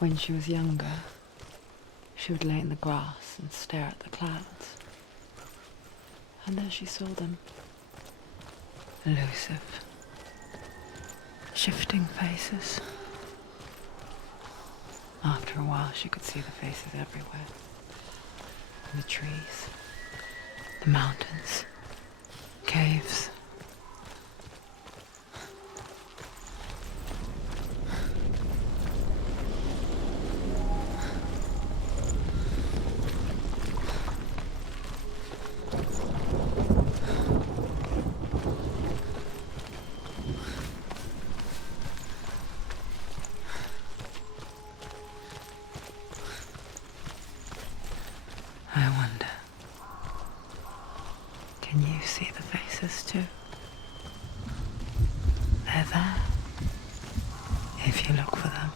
When she was younger, she would lay in the grass and stare at the clouds. And there she saw them. Elusive, shifting faces. After a while, she could see the faces everywhere. In the trees, the mountains, caves. I wonder, can you see the faces too? They're there, if you look for them.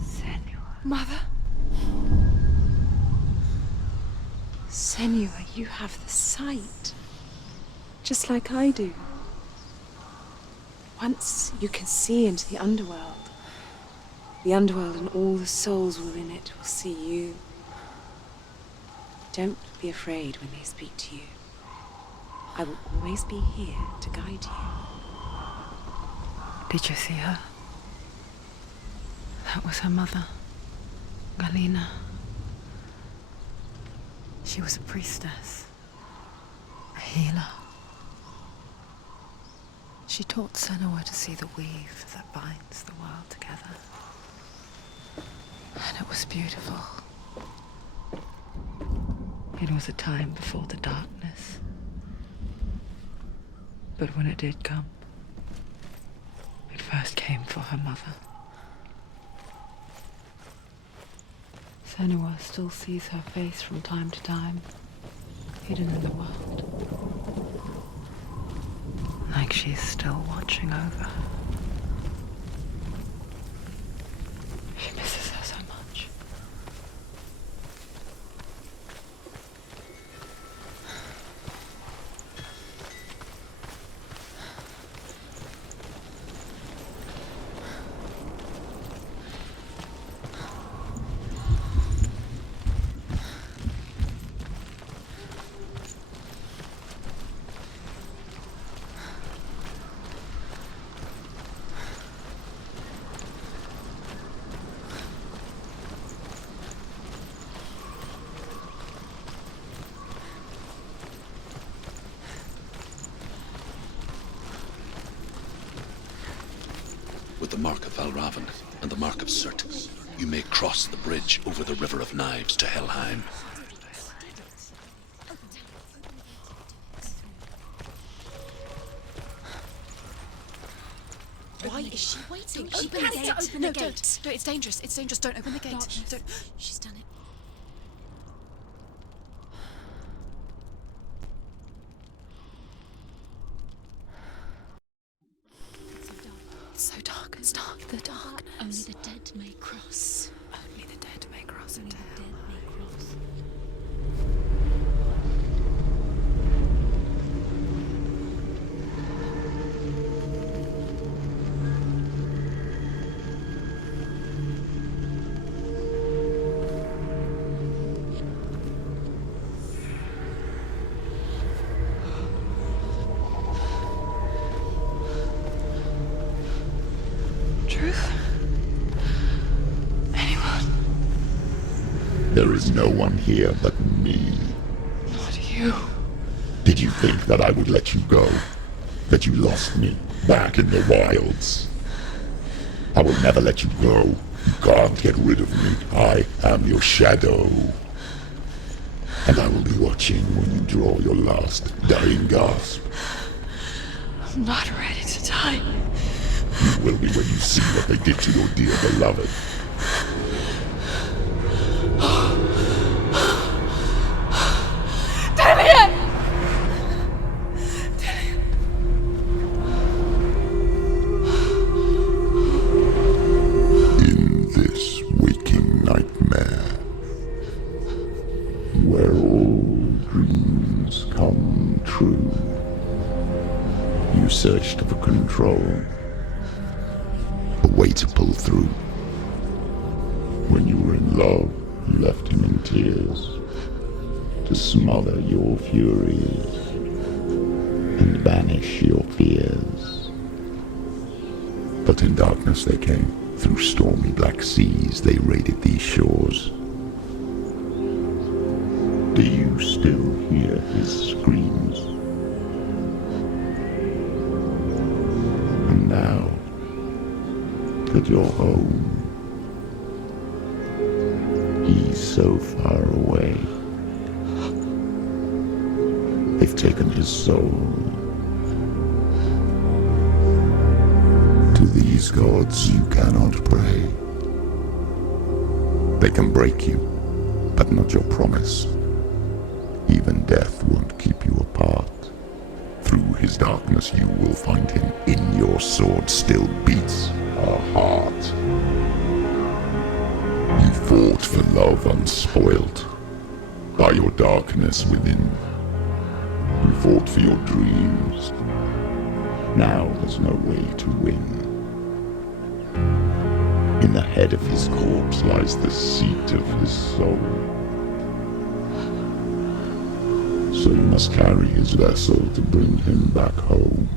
Senua. Mother? Senua, you have the sight. Just like I do. Once you can see into the underworld and all the souls within it will see you. Don't be afraid when they speak to you. I will always be here to guide you. Did you see her? That was her mother, Galina. She was a priestess, a healer. She taught Senua to see the weave that binds the world together. And it was beautiful. It was a time before the darkness. But when it did come, it first came for her mother. Senua still sees her face from time to time, hidden in the world. Like she's still watching over her. She misses her so much. With the mark of Valravan and the mark of Surt, you may cross the bridge over the River of Knives to Helheim. Why is she waiting? Open the gate. Open the gate. No, it's dangerous. It's dangerous. Don't open the gate. Don't. She's done it. It's so dark. It's dark. The darkness. Only the dead may cross. Only the dead may cross Only into the hell. dead may cross. Truth? Anyone? There is no one here but me. Not you. Did you think that I would let you go? That you lost me back in the wilds? I will never let you go. You can't get rid of me. I am your shadow. And I will be watching when you draw your last dying gasp. I'm not ready to die. You will be when you see what they did to your dear beloved. In this waking nightmare, where all dreams come true, you searched for control. A way to pull through. When you were in love, you left him in tears to smother your furies and banish your fears. But in darkness they came, through stormy black seas they raided these shores. Do you still hear his screams? And now that you're home, he's so far away. They've taken his soul. To these gods you cannot pray. They can break you, but not your promise. Even death won't keep you apart. Through his darkness you will find him. In your sword still beats a heart. You fought for love unspoilt by your darkness within. You fought for your dreams. Now there's no way to win. In the head of his corpse lies the seat of his soul. So you must carry his vessel to bring him back home.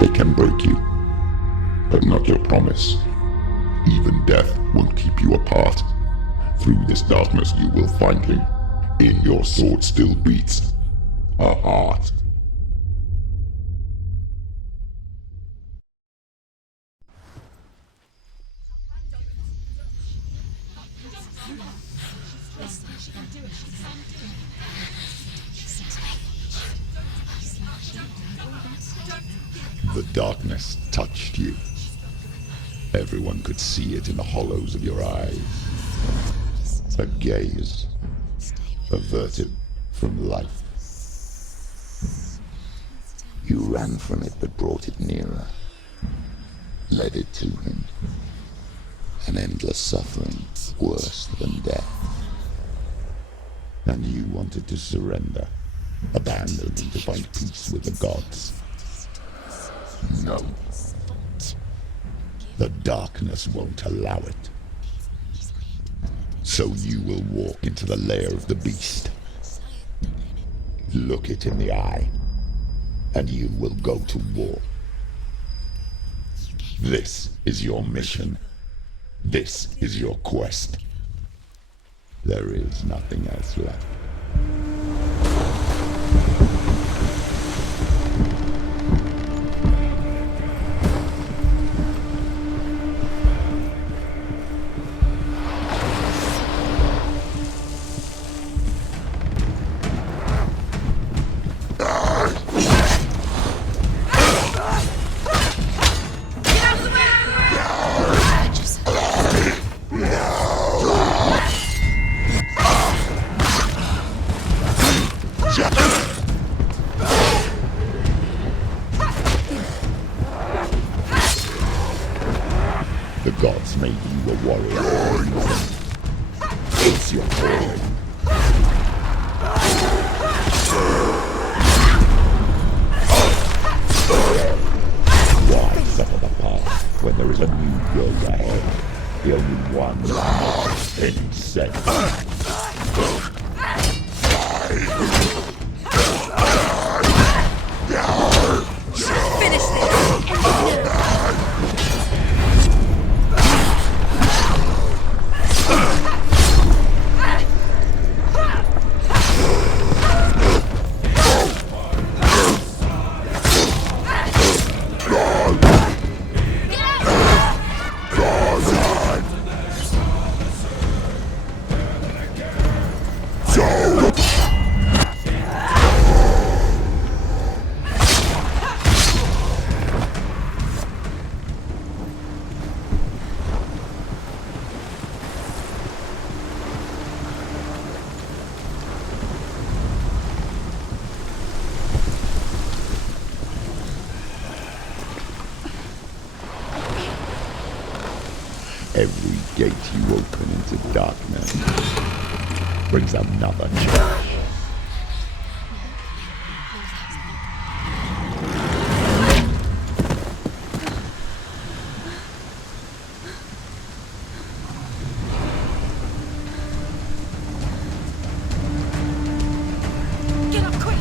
They can break you, but not your promise. Even death won't keep you apart. Through this darkness you will find him. In your sword still beats a heart. The darkness touched you. Everyone could see it in the hollows of your eyes. A gaze averted from life. You ran from it but brought it nearer. Led it to him. An endless suffering worse than death. And you wanted to surrender, abandon and to find peace with the gods. No. The darkness won't allow it. So you will walk into the lair of the beast. Look it in the eye, and you will go to war. This is your mission. This is your quest. There is nothing else left. The gods made you a warrior. It's your calling. Why suffer the past when there is a new road ahead? The only one that makes any sense. Finish this! Every gate you open into darkness brings another challenge. Get up quick!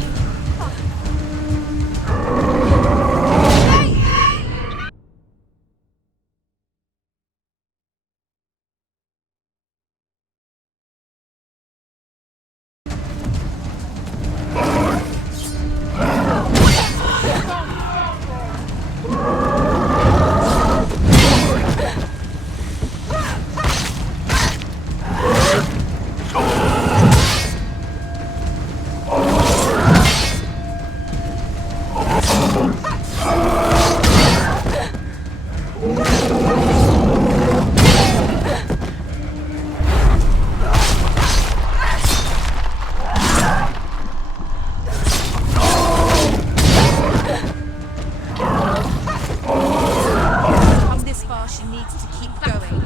Come this far, she needs to keep going.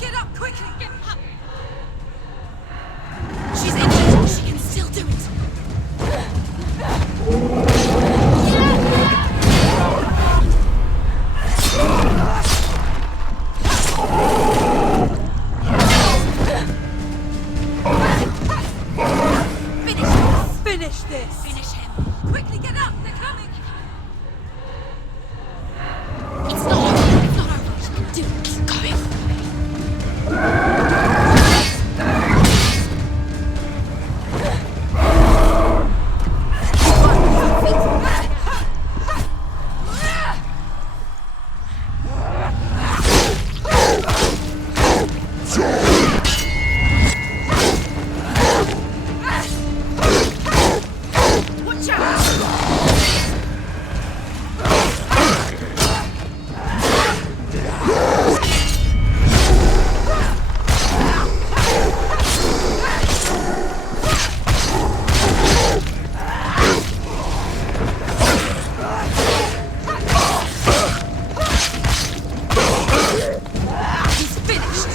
Get up quickly! Get up! She's injured. She can still do it. Finish this! Finish him! Quickly get up! They're coming! It's not over! It's not over! She can do it! Keep going! Watch out! He's finished!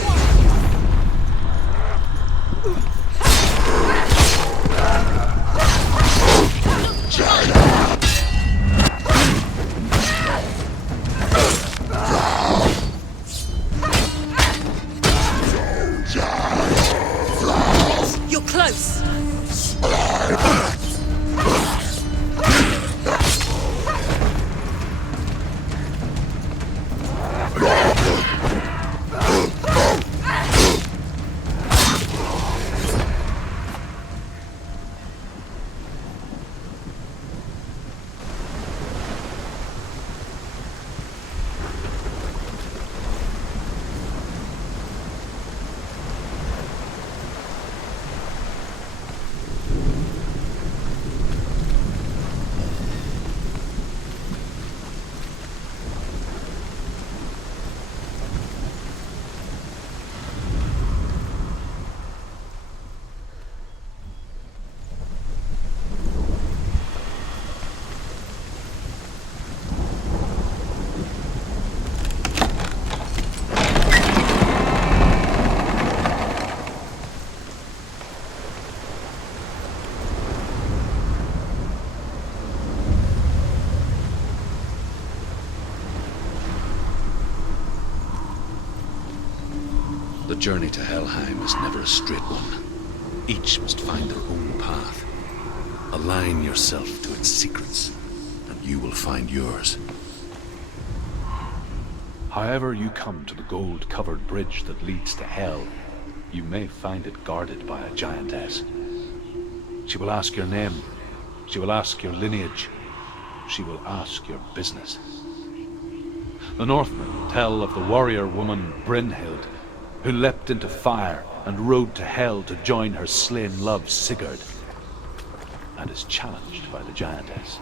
You're close! The journey to Helheim is never a straight one. Each must find their own path. Align yourself to its secrets, and you will find yours. However you come to the gold-covered bridge that leads to Hell, you may find it guarded by a giantess. She will ask your name. She will ask your lineage. She will ask your business. The Northmen tell of the warrior woman Brynhild, who leapt into fire and rode to Hell to join her slain love Sigurd, and is challenged by the giantess.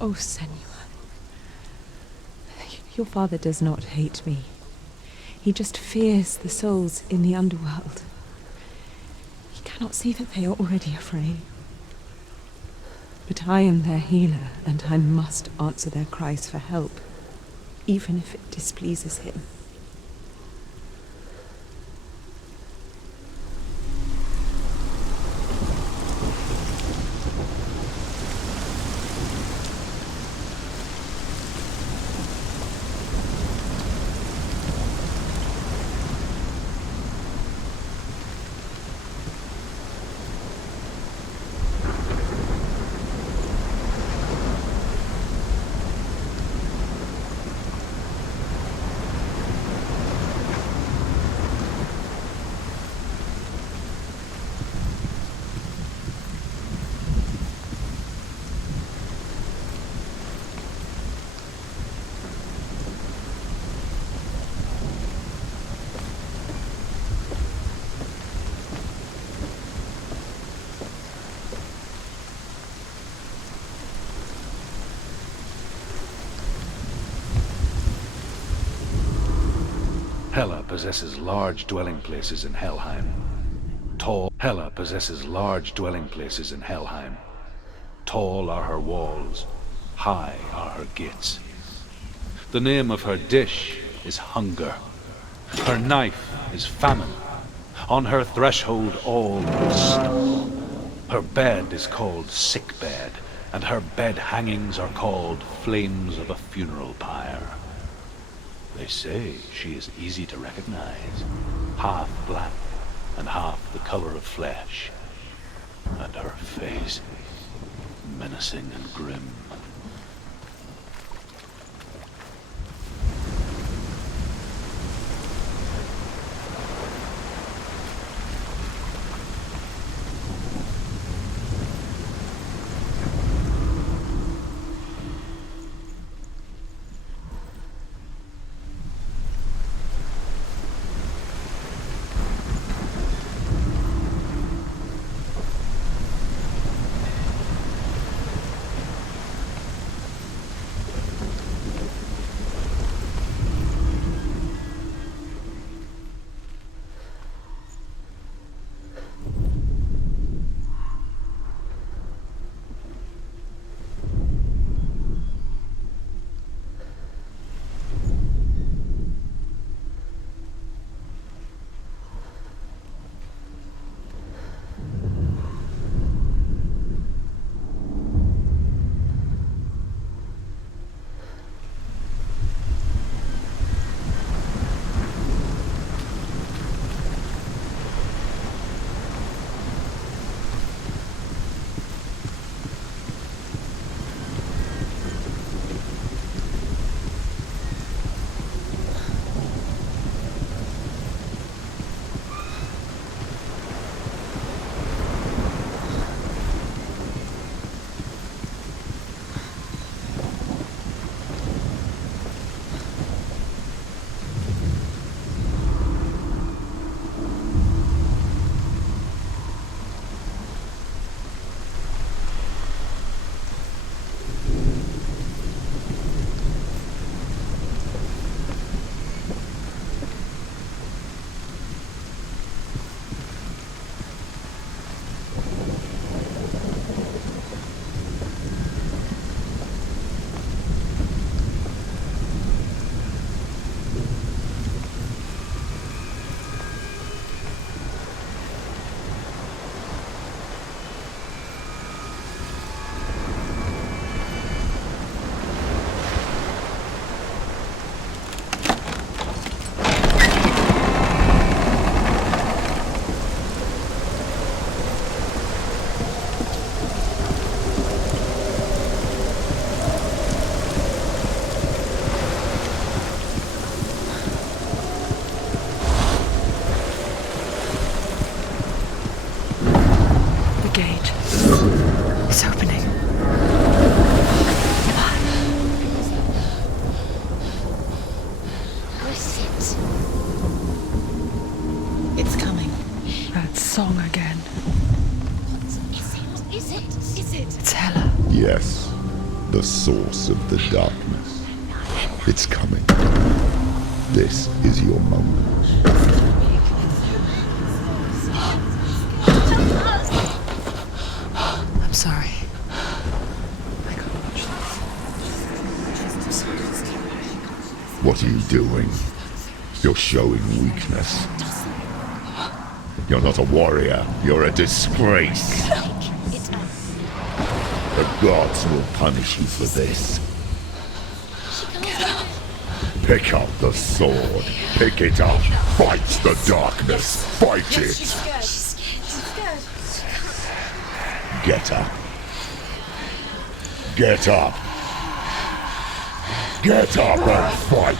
Oh, Senua. Your father does not hate me. He just fears the souls in the underworld. He cannot see that they are already afraid. But I am their healer, and I must answer their cries for help, even if it displeases him. Hela possesses large dwelling places in Helheim. Hela possesses large dwelling places in Helheim. Tall are her walls, high are her gates. The name of her dish is hunger. Her knife is famine. On her threshold all rust. Her bed is called sick bed, and her bed hangings are called flames of a funeral pyre. They say she is easy to recognize, half black and half the color of flesh, and her face menacing and grim. song again. Is it? It's Hela. Yes. The source of the darkness. It's coming. This is your moment. I'm sorry. I can't watch this. What are you doing? You're showing weakness. You're not a warrior. You're a disgrace. The gods will punish you for this. Pick up the sword. Pick it up. Fight the darkness. Fight it. She's scared. Get up. Get up. Get up and fight.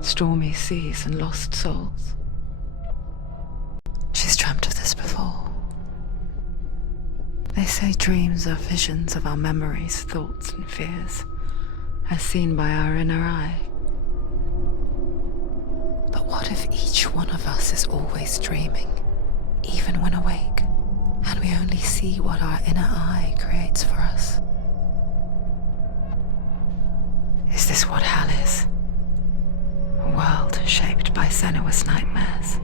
Stormy seas and lost souls. She's dreamt of this before. They say dreams are visions of our memories, thoughts and fears, as seen by our inner eye. But what if each one of us is always dreaming, even when awake, and we only see what our inner eye creates for us? Is this what hell is? A world shaped by Senua's nightmares.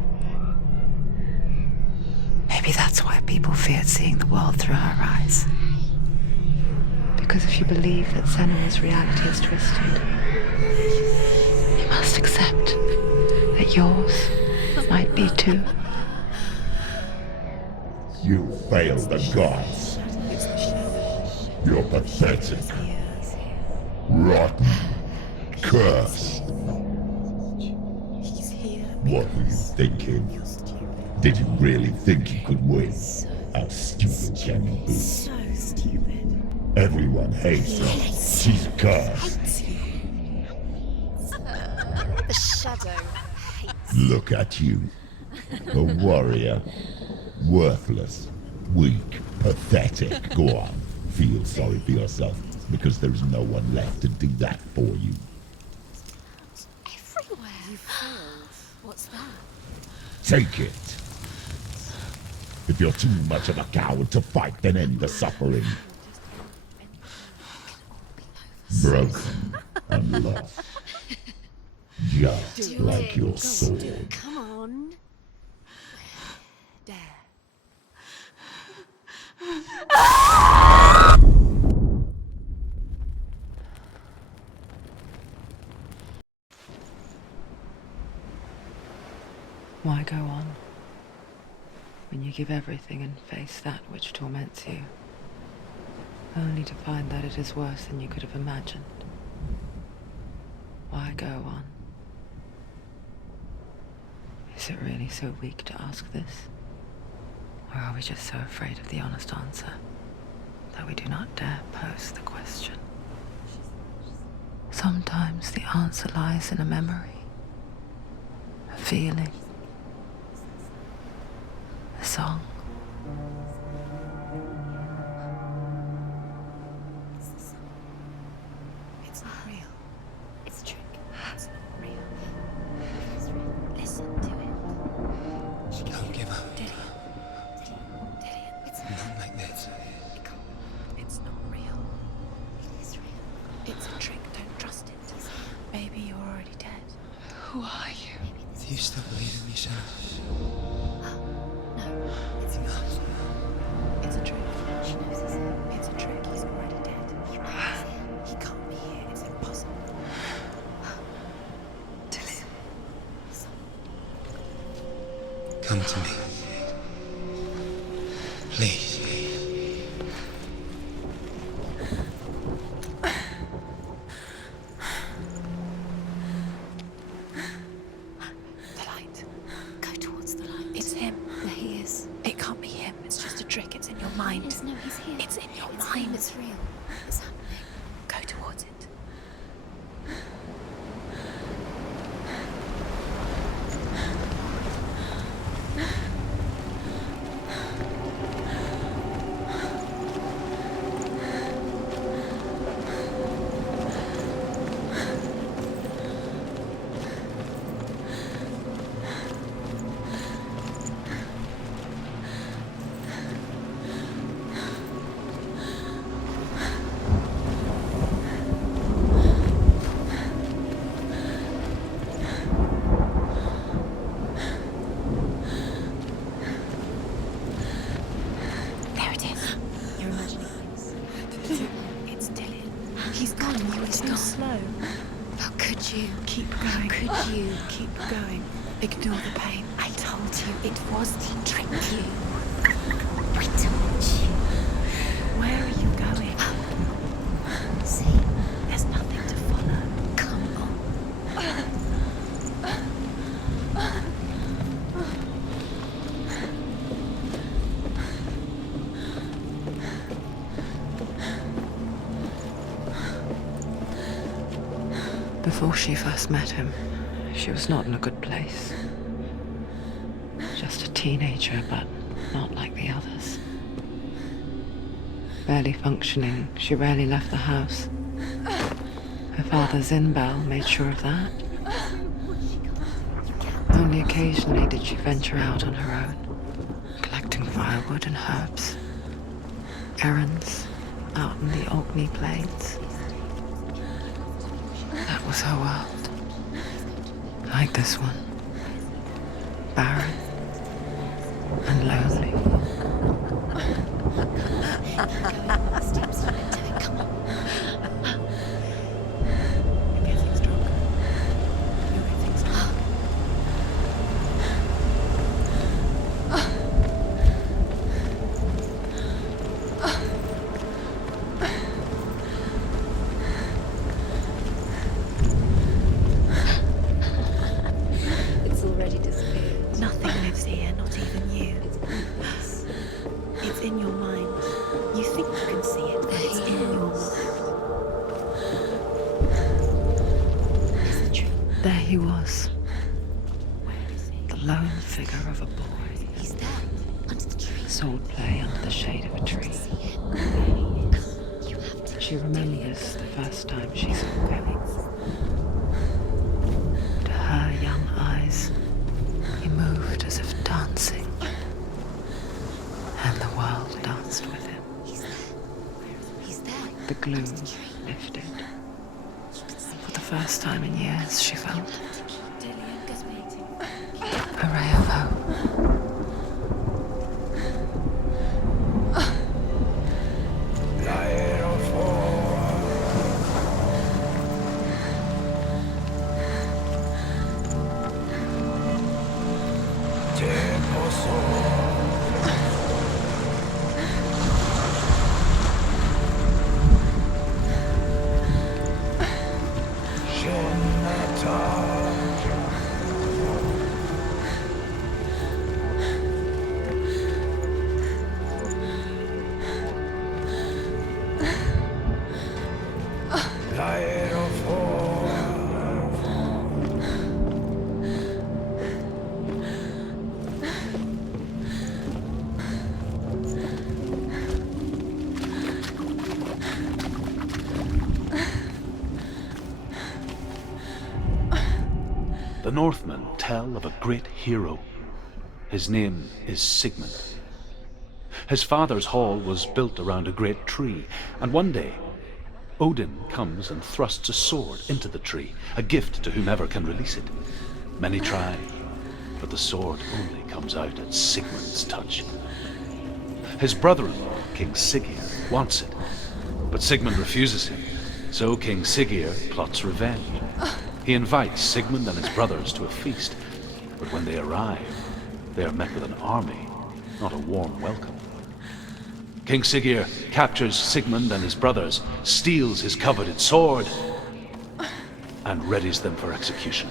Maybe that's why people feared seeing the world through her eyes. Because if you believe that Senua's reality is twisted, you must accept that yours might be too. You fail the gods. You're pathetic. Rotten. Cursed. What were you thinking? Did you really think you could win? How stupid can you be? So stupid. Everyone hates her. She's cursed. The shadow hates. Look at you. A warrior. Worthless. Weak. Pathetic. Go on. Feel sorry for yourself, because there's no one left to do that for you. Everywhere. You failed. What's that? Take it. If you're too much of a coward to fight, then end the suffering. Broken and lost. Just like your sword. Come on. Dare. Why go on when you give everything and face that which torments you, only to find that it is worse than you could have imagined? Why go on? Is it really so weak to ask this? Or are we just so afraid of the honest answer that we do not dare pose the question? Sometimes the answer lies in a memory, a feeling, a song. It's not real. It's a trick. It's not real. It's real. Listen to it. Don't give up. Dillian. It's Not like this. It can't. It's not real. It is real. It's a trick. Don't trust it. Maybe you're already dead. Who are you? Maybe this Do you still believe in me, Shan? No, it's not. It's a trick. She knows he's here. It's a trick. He's already dead. He knows he's here. He can't be here. It's impossible. Dillian. Come to me. Please. The light. Go towards the light. It's him. There he is. It can't be him. It's just a trick. It's in your mind. No, he's here. It's in your mind. Him. It's real. It's happening. Go towards it. He's gone. slow. How could you? Keep going. How could you? Keep going. Ignore the pain. I told you it was to trick you. I told you. Where are you going? See, There's nothing to follow. come on. Before she first met him, she was not in a good place. Just a teenager, but not like the others. Barely functioning, she rarely left the house. Her father's in-bell made sure of that. Only occasionally did she venture out on her own, collecting firewood and herbs. Errands out in the Orkney Plains. That was her world. Like this one. Barren and lonely. Steps you've been doing, come on. You're getting stronger. You're getting stronger. It's already disappeared. Nothing lives here, not even you. It's in your mind. You think you can see it, but it's in your mind. Is it true? There he was, Where is he? the lone figure of a boy. He's there, under the tree. Sword play under the shade of a tree. See him. You have to. She remembers the first time she saw him. To her young eyes, he moved as if dancing, and the world danced with him. He's there. He's there. The gloom lifted. For the first time in years, she felt a ray of hope. The Northmen tell of a great hero. His name is Sigmund. His father's hall was built around a great tree, and one day Odin comes and thrusts a sword into the tree, a gift to whomever can release it. Many try, but the sword only comes out at Sigmund's touch. His brother-in-law, King Siggeir, wants it, but Sigmund refuses him, so King Siggeir plots revenge. He invites Sigmund and his brothers to a feast, but when they arrive, they are met with an army, not a warm welcome. King Siggeir captures Sigmund and his brothers, steals his coveted sword, and readies them for execution.